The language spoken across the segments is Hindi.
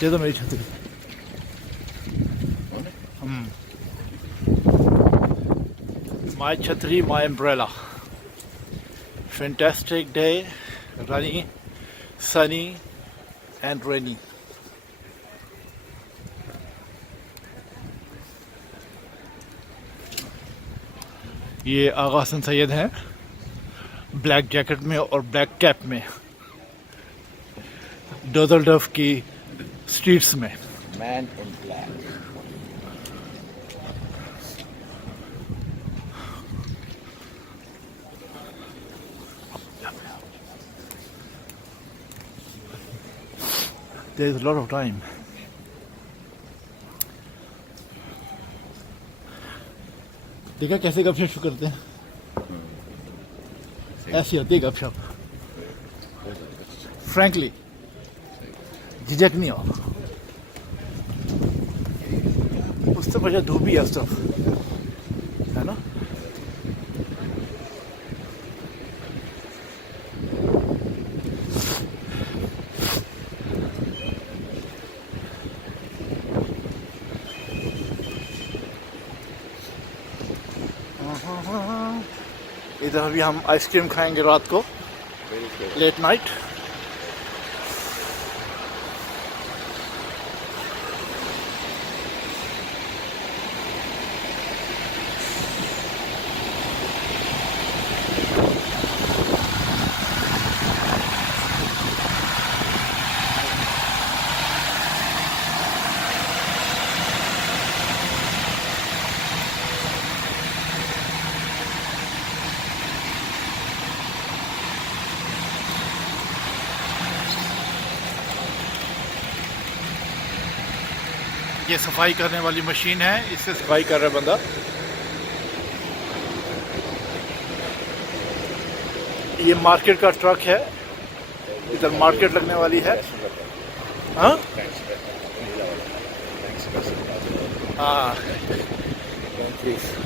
दे दो मेरी छतरी। माई छतरी, माई umbrella. Fantastic day, runny, Sunny and rainy. ये आगा हसन सैयद हैं, ब्लैक जैकेट में और ब्लैक कैप में, डोजलडर्फ की स्ट्रीट्स में। Man in black. There is a lot of time. देखा कैसे गपशप शुरू करते हैं? ऐसी होती है गपशप। फ्रैंकली झिझक नहीं हो। उस तरफ अच्छा धूप ही है उस तरफ, है ना? इधर अभी हम आइसक्रीम खाएंगे रात को, लेट नाइट। ये सफाई करने वाली मशीन है, इससे सफाई कर रहा है बंदा। ये मार्केट का ट्रक है, इधर मार्केट लगने वाली है। हाँ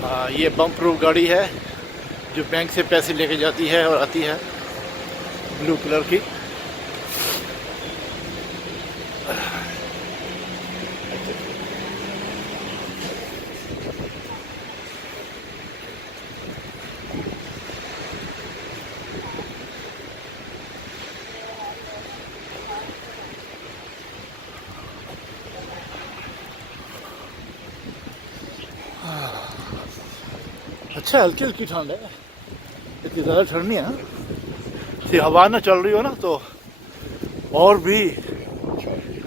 हाँ, ये बम प्रूफ गाड़ी है जो बैंक से पैसे लेके जाती है और आती है, ब्लू कलर की। अच्छा, हल्की हल्की ठंड है, इतनी ज़्यादा ठंड नहीं है। सी हवा ना चल रही हो ना तो और भी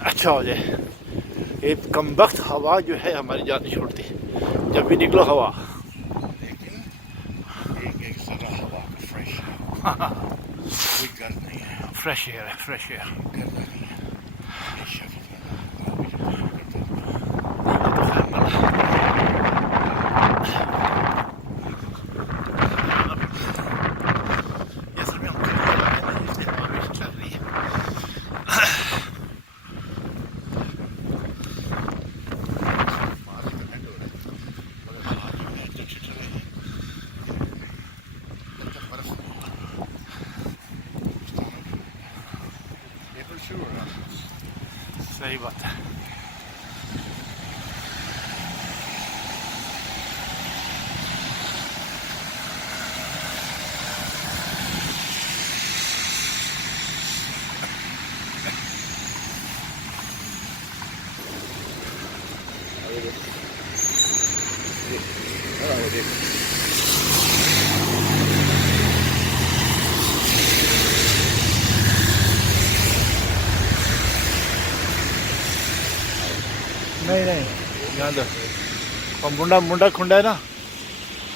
अच्छा हो जाए। एक कमबख्त हवा जो है हमारी जान नहीं छोड़ती जब भी निकलो हवा। लेकिन एक जरा हवा फ्रेश है, कोई गर्द नहीं है, फ्रेश एयर है, फ्रेश एयर। सही बात है। नहीं नहीं, यहाँ दो। और मुंडा मुंडा खुंडा है ना,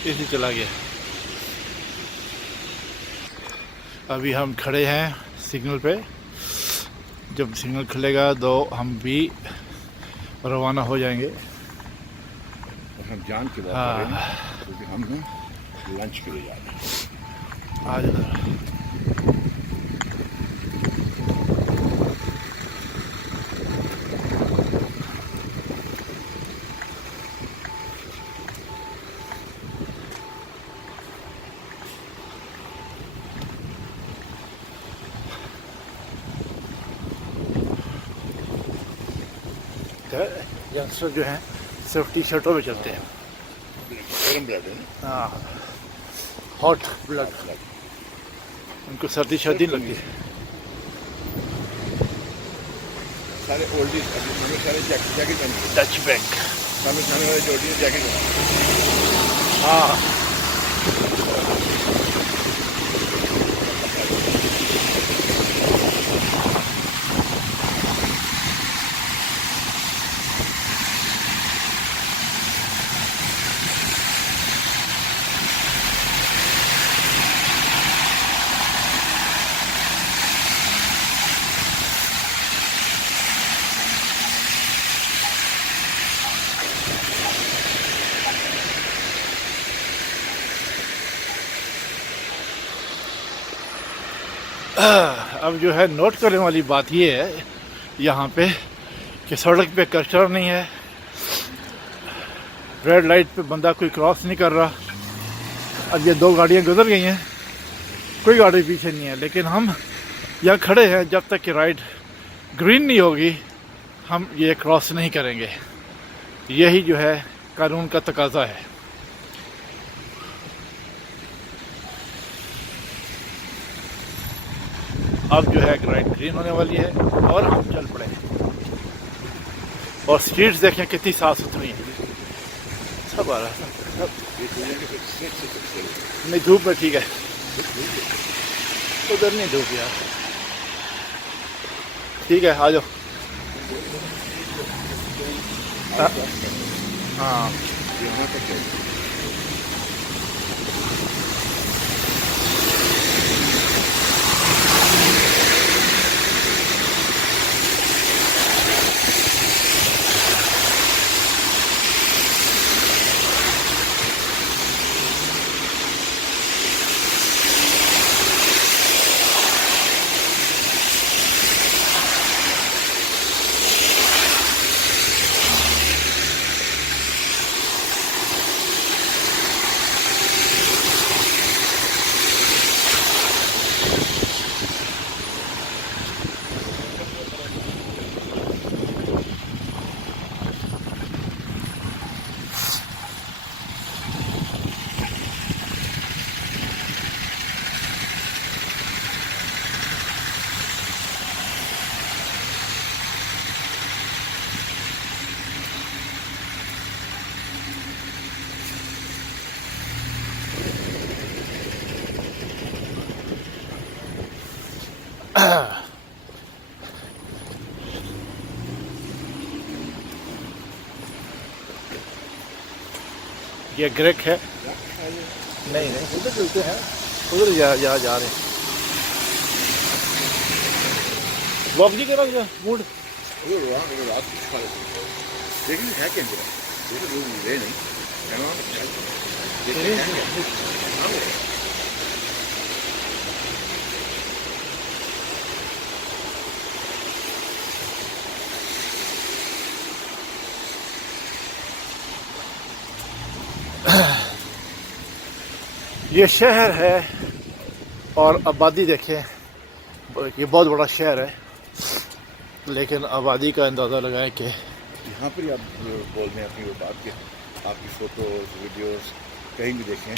इसी चला गया। अभी हम खड़े हैं सिग्नल पे, जब सिग्नल खुलेगा तो हम भी रवाना हो जाएंगे। हम जान के बाद क्योंकि हम लंच के लिए जा रहे हैं आज। है, यंगस्टर जो हैं सिर्फ टी शर्टों में चलते हैं। गर्म ब्लड है ना, हाँ, हॉट ब्लड, उनको सर्दी शर्दी नहीं लगती। सारे ओल्डीज अभी सारे जैकेट पहन के, टच बैंक, सामने वाले जो ओल्डीज जैकेट पहन हाँ। अब जो है नोट करने वाली बात ये है यहाँ पे कि सड़क पे कचरा नहीं है, रेड लाइट पे बंदा कोई क्रॉस नहीं कर रहा। अब ये 2 गाड़ियाँ गुजर गई हैं, कोई गाड़ी पीछे नहीं है, लेकिन हम यहाँ खड़े हैं, जब तक कि राइट ग्रीन नहीं होगी हम ये क्रॉस नहीं करेंगे। यही जो है कानून का तकाजा है। अब जो है लाइट ग्रीन होने वाली है और हम चल पड़े। और स्ट्रीट्स देखें कितनी साफ सुथरी हैं, सब आ रहा है। नहीं धूप में ठीक है, उधर नहीं धूप यार, ठीक है आ जाओ। हाँ ये ग्रेक है। नहीं नहीं उधर चलते हैं, उधर जा रहे हैं। वॉक नहीं करा मूड लेकिन है क्या नहीं ये शहर है और आबादी देखें, ये बहुत बड़ा शहर है, लेकिन आबादी का अंदाज़ा लगाएं कि यहाँ पर आप बोल रहे हैं अपनी वो बात के, आपकी फ़ोटोज़ वीडियोज़ कहीं भी देखें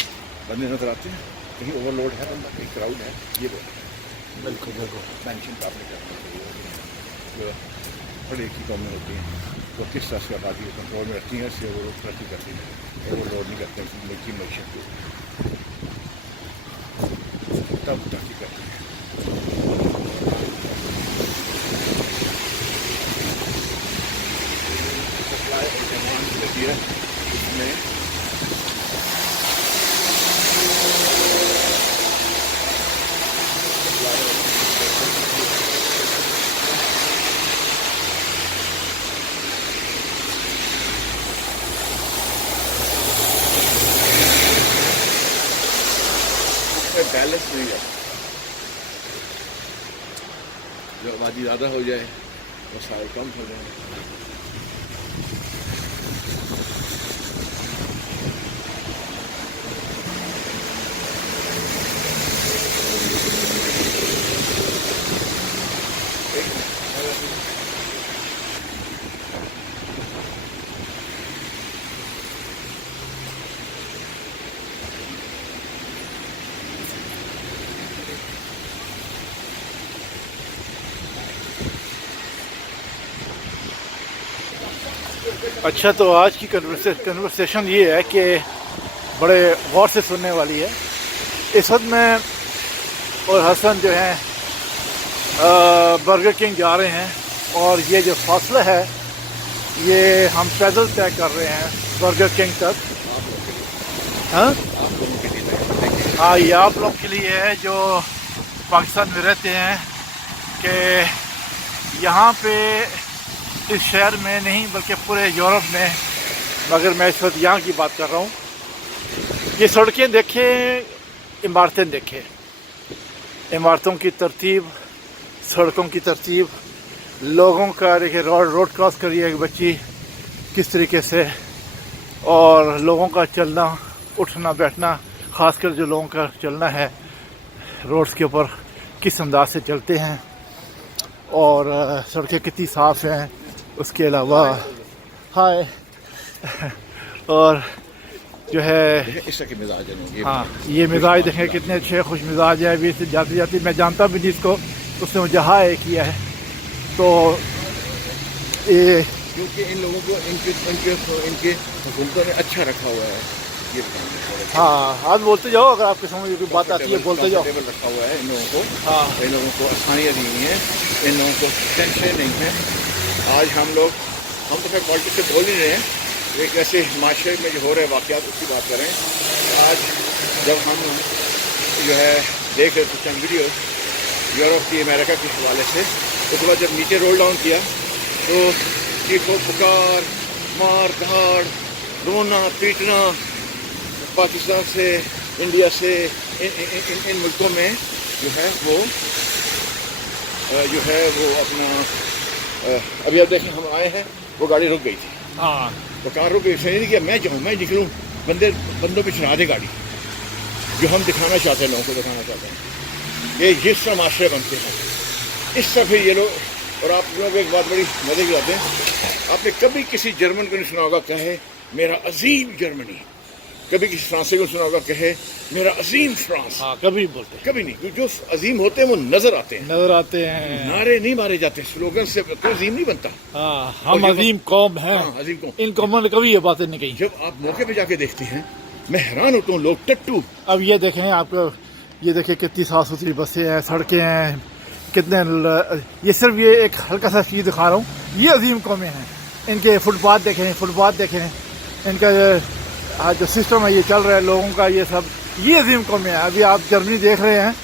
बंदे नजर आते हैं, कहीं ओवरलोड है बंदा, कहीं क्राउड है। ये बिल्कुल बिल्कुल मैंशन आपने जो बड़ी एक ही कौमें होती हैं तो किस तरह से आबादी को कंट्रोल में रखती हैं, इससे वो तरक्की करती हैं, ओवरलोड नहीं करते हैं मुल्क की मैशत को, तब तरक्की करती हैं। सप्लाई और डिमांड होती है, इसमें बैलेंस नहीं है। जो आबादी ज़्यादा हो जाए वो सारे कम हो जाए। अच्छा, तो आज की कन्वर्सेशन ये है कि बड़े गौर से सुनने वाली है। इस वक्त मैं और हसन जो हैं बर्गर किंग जा रहे हैं, और ये जो फासला है ये हम पैदल तय कर रहे हैं बर्गर किंग तक। हाँ हाँ, ये आप लोग के लिए है जो पाकिस्तान में रहते हैं, कि यहाँ पे इस शहर में नहीं बल्कि पूरे यूरोप में, मगर मैं इस वक्त यहाँ की बात कर रहा हूँ। ये सड़कें देखें, इमारतें देखें, इमारतों की तरतीब, सड़कों की तरतीब, लोगों का देखिए रोड क्रॉस करिए एक बच्ची किस तरीके से, और लोगों का चलना उठना बैठना, ख़ासकर जो लोगों का चलना है रोड्स के ऊपर किस अंदाज से चलते हैं, और सड़कें कितनी साफ़ हैं। उसके अलावा हाय और जो है इस तरह के मिजाज है। हाँ, ये मिजाज देखें कितने अच्छे खुश मिजाज है। अभी से जाती जाती मैं जानता भी नहीं इसको, उसने मुझे हाय किया है। तो ये क्योंकि इन लोगों को इनके हुकूमतों ने अच्छा रखा हुआ है। ये हाँ, आप बोलते जाओ, अगर आपके समझ में कोई बात आती है बोलते जाओ। टेबल रखा हुआ है इन लोगों को। हाँ, इन लोगों को आसानियाँ दी हुई हैं, इन लोगों को टेंशन नहीं है। आज हम तो फिर पॉलिटिक्स से बोल नहीं रहे हैं, एक ऐसे माशरे में जो हो रहे वाक़यात उसकी बात करें। आज जब हम जो है देख रहे थे चंद वीडियो यूरोप की, अमेरिका के हवाले से, उसके बाद जब नीचे रोल डाउन किया तो चीखों पुकार, मार धाड़, रोना पीटना, पाकिस्तान से, इंडिया से, इन मुल्कों में जो है वो अपना अभी आप देखें हम आए हैं, वो गाड़ी रुक गई थी। हाँ, तो कार रुक गई, सही नहीं किया मैं जाऊँ, मैं निकलूँ, बंदों पे चढ़ा दे गाड़ी, जो हम दिखाना चाहते हैं, लोगों को दिखाना चाहते हैं। ये जिस तरह माशरे बनते हैं इस तरह फिर ये लोग। और आप लोगों को एक बात बड़ी मजे की बात है, आपने कभी किसी जर्मन को नहीं सुना होगा कहे मेरा अजीम जर्मनी, कभी किसी फ्रांसी को सुना होगा कहे मेरा अजीम फ्रांस। हाँ, कभी बोलते कभी नहीं। जो अजीम होते हैं वो नजर आते हैं, नारे नहीं मारे जाते, स्लोगन से कोई अजीम नहीं बनता। हाँ, हम अजीम कौम हैं। हाँ, अजीम कौम। इन कौमों ने कभी ये बातें नहीं कही। जब आप मौके पे जाके देखते हैं मैं हैरान होता हूँ, लोग टट्टू। अब ये देखें, आपको ये देखें कितनी साफ सुथरी बसें हैं, सड़कें हैं, कितने ये सिर्फ ये एक हल्का सा चीज़ दिखा रहा हूँ। ये अजीम कौमें हैं। इनके फुटपाथ देखें, इनका जो सिस्टम है ये चल रहा है लोगों का, ये सब ये अजीम कौमें हैं। अभी आप जर्मनी देख रहे हैं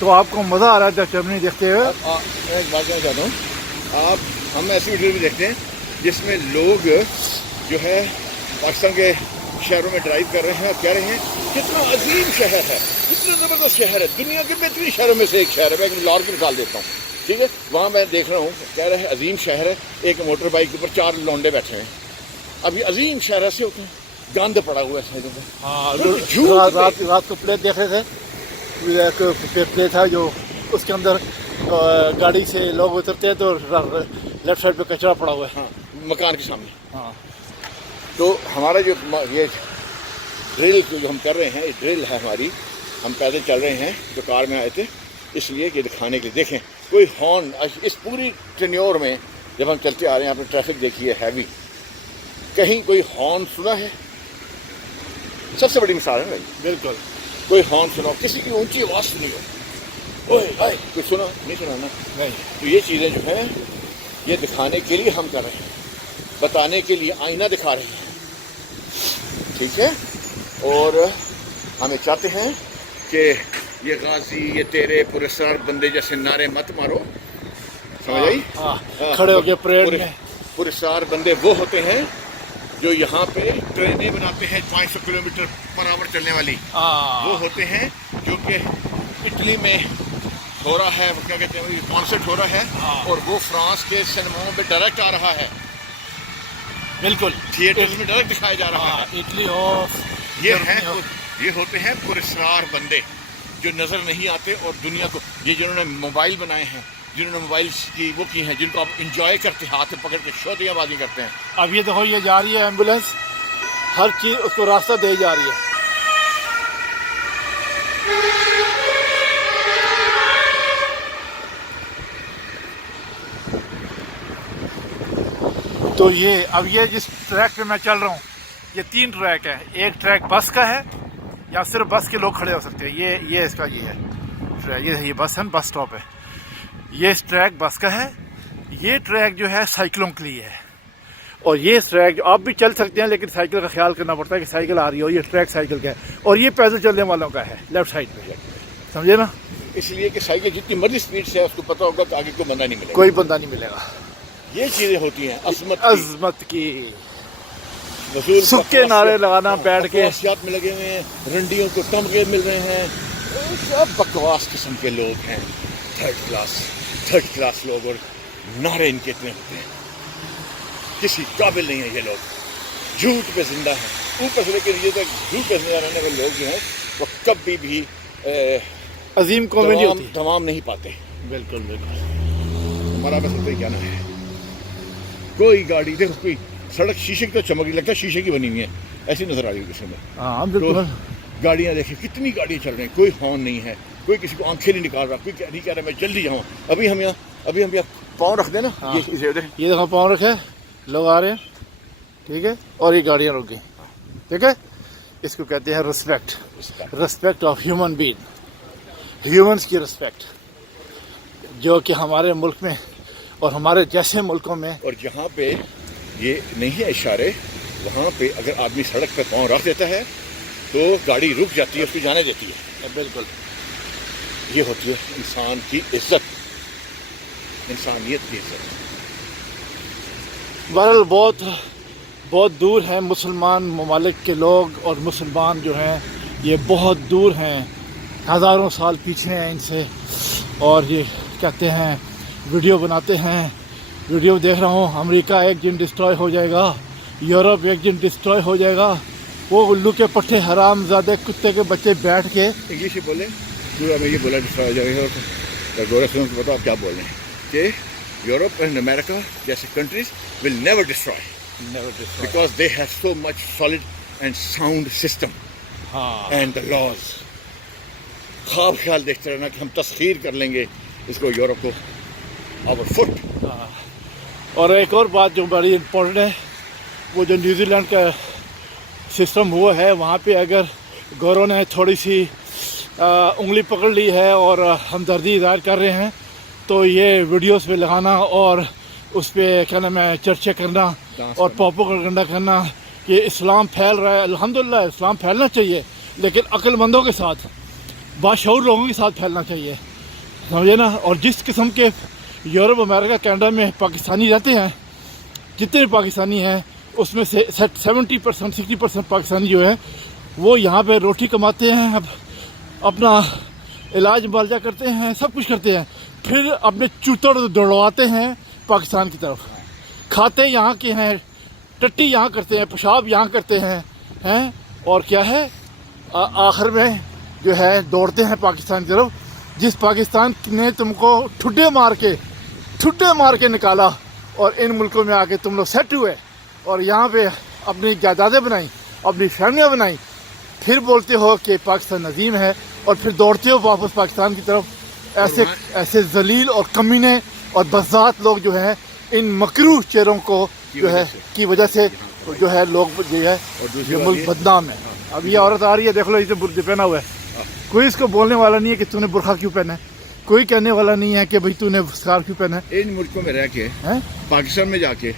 तो आपको मज़ा आ रहा है जब जर्मनी देखते हुए। मैं एक बात कहना चाहता हूँ, हम ऐसी वीडियो भी देखते हैं जिसमें लोग जो है पाकिस्तान के शहरों में ड्राइव कर रहे हैं और कह रहे हैं कितना अजीम शहर है, कितना ज़बरदस्त शहर है, दुनिया के बेहतरीन शहरों में से एक शहर है। मैं लाहौर की मिसाल देता हूँ, ठीक है, वहाँ मैं देख रहा हूँ, कह रहे हैं अजीम शहर है, एक मोटर बाइक के ऊपर 4 लौंडे बैठे हैं। अभी अजीम शहर ऐसे होते हैं, गंद पड़ा हुआ है। हाँ, रात को प्लेट देख रहे थे, प्लेट था जो उसके अंदर गाड़ी से लोग उतरते हैं तो लेफ्ट साइड पे कचरा पड़ा हुआ है। हाँ, मकान के सामने। हाँ, तो हमारा जो ये ड्रिल जो हम कर रहे हैं, ये ड्रिल है हमारी, हम पैदल चल रहे हैं, जो कार में आए थे, इसलिए कि दिखाने के लिए। देखें कोई हॉर्न इस पूरी टेन्योर में जब हम चलते आ रहे हैं, आपने ट्रैफिक देखी है हैवी, कहीं कोई हॉर्न सुना है? सबसे बड़ी मिसाल है भाई, बिल्कुल कोई हॉर्न सुना, किसी की ऊंची आवाज़ सुनी हो, ओए ओए, कोई सुना नहीं? सुना ना? नहीं। तो ये चीज़ें जो है ये दिखाने के लिए हम कर रहे हैं, बताने के लिए आईना दिखा रहे हैं, ठीक है। और हमें चाहते हैं कि ये गाजी, ये तेरे पुरस्कार बंदे जैसे नारे मत मारो, समझ आई? खड़े हो गए परेड में। पुरस्कार बंदे वो होते हैं जो यहाँ पे ट्रेनें बनाते हैं 500 किलोमीटर पर आवर चलने वाली, वो होते हैं जो कि इटली में हो रहा है, क्या कहते हैं, कॉन्सर्ट हो रहा है, और वो फ्रांस के सिनेमाओं में डायरेक्ट आ रहा है, बिल्कुल थिएटर्स में डायरेक्ट दिखाया जा रहा है, इटली हो, ये होते हैं पुरस्कार बंदे जो नज़र नहीं आते, और दुनिया को, ये जिन्होंने मोबाइल बनाए हैं, जिन्होंने मोबाइल की वो की हैं, जिनको आप इंजॉय करते हैं, हाथ में पकड़ के शोधियाबाजी करते हैं। अब ये देखो, ये जा रही है एम्बुलेंस, हर चीज़ उसको रास्ता दे जा रही है। तो ये जिस ट्रैक पे मैं चल रहा हूँ, ये 3 ट्रैक है। एक ट्रैक बस का है, या सिर्फ बस के लोग खड़े हो सकते हैं। ये इसका ये है ट्रैक, ये बस है, बस स्टॉप है। ये ट्रैक बस का है। ये ट्रैक जो है साइकिलों के लिए है। और ये ट्रैक जो आप भी चल सकते हैं, लेकिन साइकिल का ख्याल करना पड़ता है कि साइकिल आ रही हो। ये ट्रैक साइकिल का है, और ये पैदल चलने वालों का है लेफ्ट साइड पे, समझे ना। इसलिए कि साइकिल जितनी मर्जी स्पीड से है उसको पता होगा कि आगे कोई बंदा नहीं मिलेगा, कोई बंदा नहीं मिलेगा। ये चीजें होती हैं अजमत की। रसूल सुक्के नारे लगाना बैठ के, खवासियात में लगे हुए हैं, रंडियों को तमगे मिल रहे हैं, सब बकवास किस्म के लोग हैं। थर्ड क्लास लोग, और नारे इनके इतने होते हैं, किसी काबिल नहीं है ये लोग, झूठ पे जिंदा है ऊपर से। लेकिन ये तो झूठ पे जिंदा रहने वाले लोग जो हैं वो कभी भी अजीम कॉमेडी होती है, तमाम नहीं पाते। बिल्कुल बिल्कुल। हमारा बस उतना ही कहना है। कोई गाड़ी देखो, कोई सड़क शीशे की तो चमक लगता है, शीशे की बनी हुई है, ऐसी नजर आ रही है किसी में। हाँ बिल्कुल। तो गाड़ियाँ देखिए, कितनी गाड़ियाँ चल रही हैं, कोई हॉर्न नहीं है, कोई किसी को आंखें नहीं निकाल रहा, कोई नहीं कह रहा मैं जल्दी जाऊँ। अभी हम यहाँ पाँव रख देना। हाँ। ये देखो पाँव रखे, लोग आ रहे हैं, ठीक है, और ये गाड़ियाँ रुक गई, ठीक है। इसको कहते हैं respect of human being, humans की रिस्पेक्ट, जो कि हमारे मुल्क में और हमारे जैसे मुल्कों में। और जहाँ पे ये नहीं है इशारे, वहाँ पे अगर आदमी सड़क पे पाँव रख देता है तो गाड़ी रुक जाती है, उसको जाने देती है। बिल्कुल, ये होती है इंसान की इज्जत, इंसानियत की इज्जत। बहरहाल बहुत दूर हैं मुसलमान ममालिक के लोग, और मुसलमान जो हैं ये बहुत दूर हैं, हज़ारों साल पीछे हैं इनसे। और ये कहते हैं, वीडियो बनाते हैं, वीडियो देख रहा हूँ, अमेरिका एक दिन डिस्ट्रॉय हो जाएगा, यूरोप एक दिन डिस्ट्रॉय हो जाएगा। वो उल्लू के पट्टे हरामजादे कुत्ते के बच्चे बैठ के इंग्लिश ही बोले, पूरा में ये बोला डिस्ट्रॉय हो जाएगा। और गोरा सुन को बताओ आप क्या बोल रहे हैं कि यूरोप एंड अमेरिका जैसे countries will never destroy because they have so much solid and sound system and the laws. ख्वाब ख्याल देखते रहना कि हम तस्खीर कर लेंगे इसको, यूरोप को, आवर फुट। और एक और बात जो बड़ी इम्पोर्टेंट है, वो जो न्यूजीलैंड का सिस्टम हुआ है, वहाँ पे अगर गौरों ने थोड़ी सी उंगली पकड़ ली है और हमदर्दी इज़हार कर रहे हैं, तो ये वीडियोस पे लगाना और उस पर क्या नाम है चर्चा करना और प्रोपेगेंडा करना कि इस्लाम फैल रहा है। अल्हम्दुलिल्लाह इस्लाम फैलना चाहिए, लेकिन अक्लमंदों के साथ, बाशऊर लोगों के साथ फैलना चाहिए, समझे ना। और जिस किस्म के यूरोप, अमेरिका, कनाडा में पाकिस्तानी रहते हैं, जितने भी पाकिस्तानी हैं उसमें से 70% 60% पाकिस्तानी जो है वो यहाँ पे रोटी कमाते हैं, अब अपना इलाज मुआवजा करते हैं, सब कुछ करते हैं, फिर अपने चूतड़ दौड़वाते हैं पाकिस्तान की तरफ। खाते यहाँ के हैं, टट्टी यहाँ करते हैं, पेशाब यहाँ करते हैं और क्या है आखिर में जो है दौड़ते हैं पाकिस्तान की तरफ। जिस पाकिस्तान ने तुमको ठुड्डे मार के निकाला और इन मुल्कों में आके तुम लोग सेट हुए और यहाँ पे अपनी जायदादें बनाई, अपनी फैमिलियाँ बनाई, फिर बोलते हो कि पाकिस्तान अजीम है और फिर दौड़ते हो वापस पाकिस्तान की तरफ। ऐसे जलील और कमीने और बज़ात लोग जो हैं, इन मकरूह चेहरों को जो है की वजह से जो है लोग जो है ये मुल्क बदनाम है। अब ये औरत आ रही है, देख लो, इसे बुर्का पहना हुआ है, कोई इसको बोलने वाला नहीं है कि तूने बुर्का क्यों पहना है, कोई कहने वाला नहीं है कि भाई तूने स्कार्फ क्यों पहना है। इन मुल्कों में रह के पाकिस्तान में जाके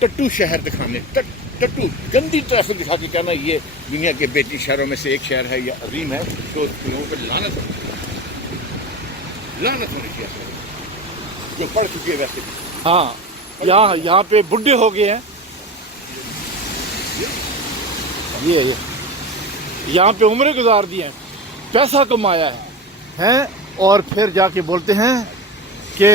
टट्टू शहर दिखाने, टट्टू गंदी ट्रैफिक दिखा के कहना ये दुनिया के बेहतरीन शहरों में से एक शहर है या अजीम है, तो लोगों पर लानत होनी चाहिए जो पढ़ चुकी है वैसे भी। हाँ, यहाँ पे बुढ़े हो गए हैं, ये यहाँ पे उम्रें गुजार दी हैं, पैसा कमाया है और फिर जाके बोलते हैं कि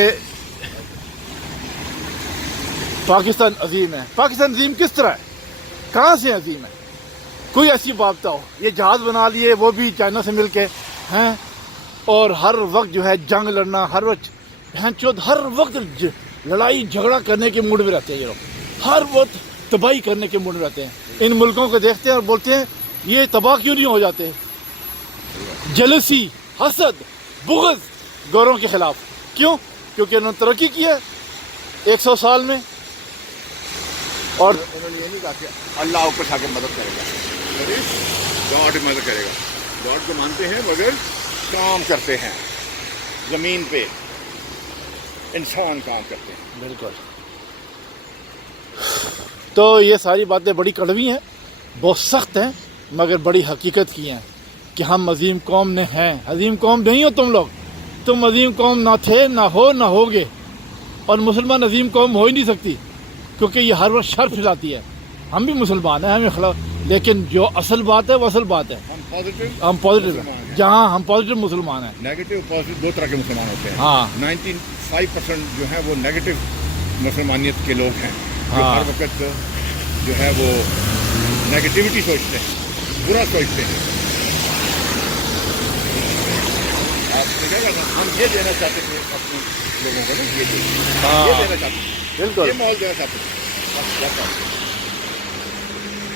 पाकिस्तान अजीम है। पाकिस्तान अजीम किस तरह है, कहाँ से अजीम है, कोई ऐसी बात बताओ। ये जहाज़ बना लिए, वो भी चाइना से मिल के हैं, और हर वक्त जो है जंग लड़ना, हर वक्त लड़ाई झगड़ा करने के मूड में रहते हैं ये लोग, हर वक्त तबाही करने के मूड में रहते हैं। इन मुल्कों को देखते हैं और बोलते हैं ये तबाह क्यों नहीं हो जाते। जलसी, हसद, बुग़्ज़ गौरों के खिलाफ, क्यों? क्योंकि उन्होंने तरक्की की है 100 साल में, और उन्होंने ये नहीं कहा कि अल्लाह ऊपर आके मदद करेगा, गॉड मदद करेगा। गॉड को मानते हैं मगर काम करते हैं, ज़मीन पे इंसान काम करते हैं। बिल्कुल। तो ये सारी बातें बड़ी कड़वी हैं, बहुत सख्त हैं, मगर बड़ी हकीकत की हैं कि हम अजीम कौम ने हैं। अजीम कौम नहीं हो तुम लोग, तुम अजीम कौम ना थे, ना हो, ना होगे। और मुसलमान अजीम कौम हो ही नहीं सकती, क्योंकि ये हर वक्त शर फैलाती है। हम भी मुसलमान हैं, हमें खिलाफ, लेकिन जो असल बात है वो असल बात है। हम पॉजिटिव हैं, जहाँ हम पॉजिटिव मुसलमान हैं। नेगेटिव पॉजिटिव दो तरह के मुसलमान होते हैं। हाँ। 95% जो है वो नेगेटिव मुसलमानियत के लोग हैं, जो हाँ। हर वक्त जो है वो नेगेटिविटी सोचते हैं, बुरा सोचते हैं। आप क्या करना, हम ये देना चाहते थे अपने लोगों को ना, ये देना चाहते थे, बिल्कुल। ये माहौल देना चाहते थे, बस क्या चाहते थे।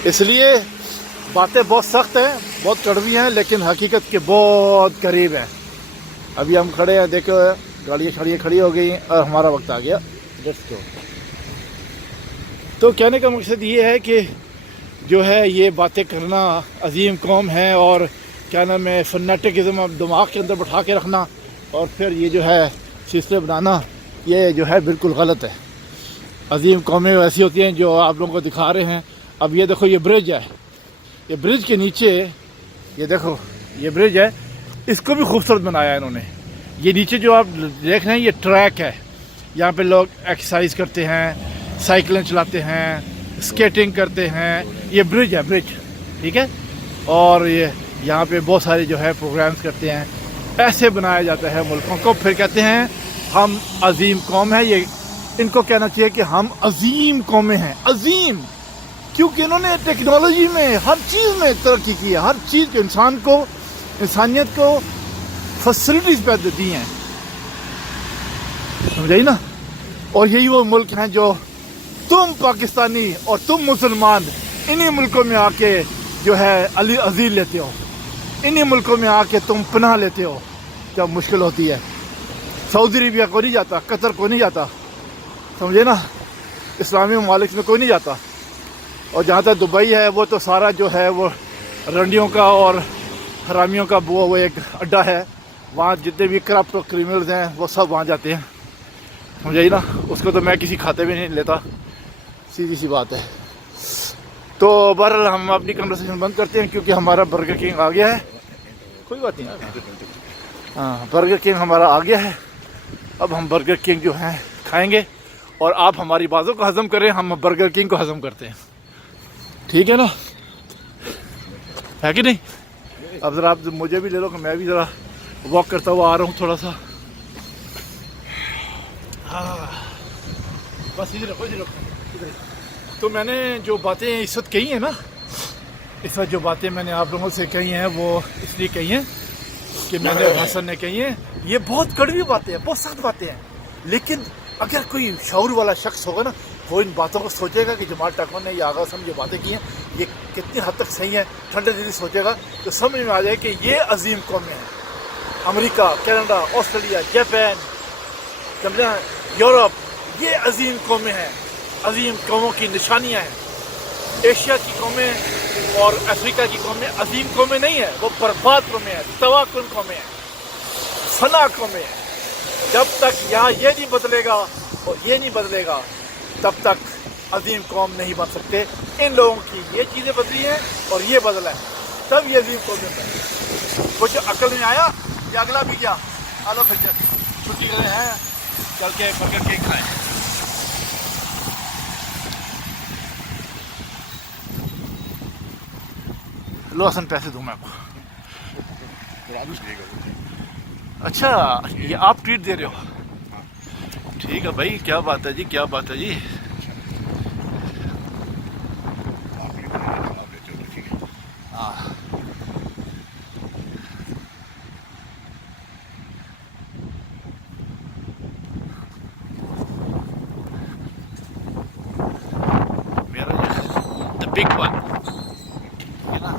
इसलिए बातें बहुत सख्त हैं, बहुत कड़वी हैं, लेकिन हकीकत के बहुत करीब हैं। अभी हम खड़े हैं, देखो गाड़ियाँ शाड़ियाँ खड़ी हो गई और हमारा वक्त आ गया। Let's go. तो कहने का मकसद ये है कि जो है ये बातें करना अजीम कौम है, और क्या नाम है फनेटिकिज्म अब दिमाग के अंदर बैठा के रखना और फिर ये जो है सिलसिले बनाना, ये जो है बिल्कुल गलत है। अजीम कौमें वैसी होती हैं जो आप लोगों को दिखा रहे हैं। अब ये देखो, ये ब्रिज है, ये ब्रिज के नीचे ये देखो, ये ब्रिज है, इसको भी खूबसूरत बनाया है इन्होंने। ये नीचे जो आप देख रहे हैं ये ट्रैक है, यहाँ पे लोग एक्सरसाइज करते हैं, साइकिलें चलाते हैं, स्केटिंग करते हैं। ये ब्रिज है, ब्रिज, ठीक है। और ये यहाँ पे बहुत सारे जो है प्रोग्राम्स करते हैं। ऐसे बनाया जाता है मुल्कों को, फिर कहते हैं हम अजीम कौम है। ये इनको कहना चाहिए कि हम अजीम कौमें हैं, अजीम, क्योंकि इन्होंने टेक्नोलॉजी में हर चीज़ में तरक्की की है, हर चीज़ के इंसान को, इंसानियत को फैसिलिटीज़ पैदा दी हैं, समझाई ना। और यही वो मुल्क हैं जो तुम पाकिस्तानी और तुम मुसलमान इन्हीं मुल्कों में आके जो है अली अजील लेते हो, इन्हीं मुल्कों में आके तुम पनाह लेते हो जब मुश्किल होती है। सऊदी अरबिया को नहीं जाता, कतर को नहीं जाता, समझे ना, इस्लामी ममालिक में कोई नहीं जाता। और जहाँ तक दुबई है, वो तो सारा जो है वो रंडियों का और हरामियों का वो एक अड्डा है। वहाँ जितने भी करप्ट और क्रिमिनल्स हैं वो सब वहाँ जाते हैं, समझाई ना। उसको तो मैं किसी खाते में नहीं लेता, सीधी सी बात है। तो बहरहाल हम अपनी कन्वर्सेशन बंद करते हैं, क्योंकि हमारा बर्गर किंग आ गया है। कोई बात नहीं, हाँ, बर्गर किंग हमारा आ गया है। अब हम बर्गर किंग जो है खाएंगे, और आप हमारी बातों को हज़म करें, हम बर्गर किंग को हज़म करते हैं, ठीक है ना, है कि नहीं। अब ज़रा आप मुझे भी ले लो कि मैं भी ज़रा वॉक करता हुआ आ रहा हूँ थोड़ा सा। हाँ, बस इधर रखो, इधर रखो। तो मैंने जो बातें इस वक्त कही हैं ना, इस वक्त जो बातें मैंने आप लोगों से कही हैं वो इसलिए कही हैं कि मैंने और हसन ने कही हैं। ये बहुत कड़वी बातें हैं, बहुत सख्त बातें हैं, लेकिन अगर कोई शऊर वाला शख्स होगा ना, वो इन बातों को सोचेगा कि जमाल टाकवा ने या आगा हम जो बातें की हैं ये कितनी हद तक सही हैं, ठंडे दिली सोचेगा तो समझ में आ जाए कि ये अजीम कौमें हैं। अमेरिका, कनाडा, ऑस्ट्रेलिया, जापान, समझा, यूरोप, ये अजीम कौमें हैं, अजीम कौमों की निशानियाँ हैं। एशिया की कौमें और अफ्रीका की कौमें अजीम कौमें नहीं है, वो बर्बाद कौमें हैं, तबाहकुन कौमें हैं, फना कौमें हैं। जब तक यहाँ ये नहीं बदलेगा और ये नहीं बदलेगा, तब तक अजीम कौम नहीं बन सकते। इन लोगों की ये चीज़ें बदली हैं और ये बदला है, तब ये अजीम कौम बने। कुछ अकल में आया या अगला भी क्या, आलो फिर छुट्टी कर रहे हैं, चल के बर्गर किंग खाएं। लो हसन, पैसे दूँ मैं आपको। अच्छा, ये आप ट्रीट दे रहे हो, ठीक है भाई, क्या बात है जी, क्या बात है जी। हाँ, मेरा द बिग वन है ना।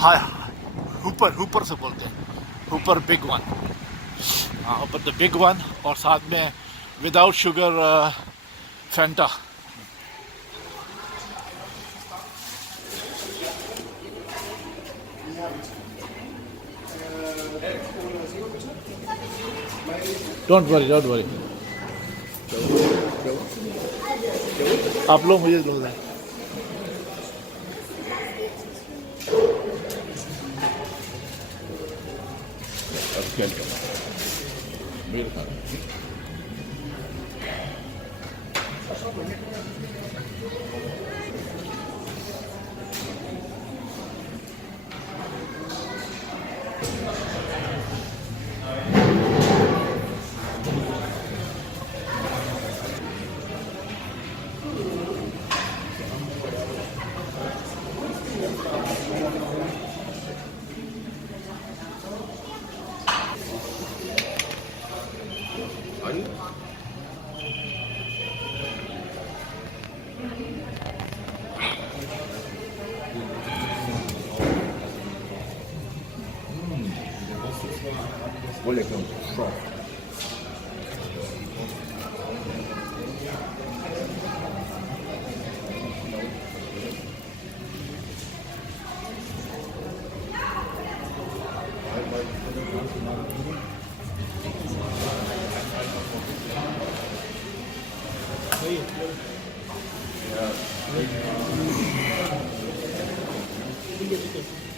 हाँ, हुपर से बोलते हैं, हुपर बिग वन। हाँ, ऊपर द बिग वन, और साथ में without sugar Santa. Don't worry, don't worry. आप लोग मुझे लो दें। बोले क्यों ठीक है ठीक है।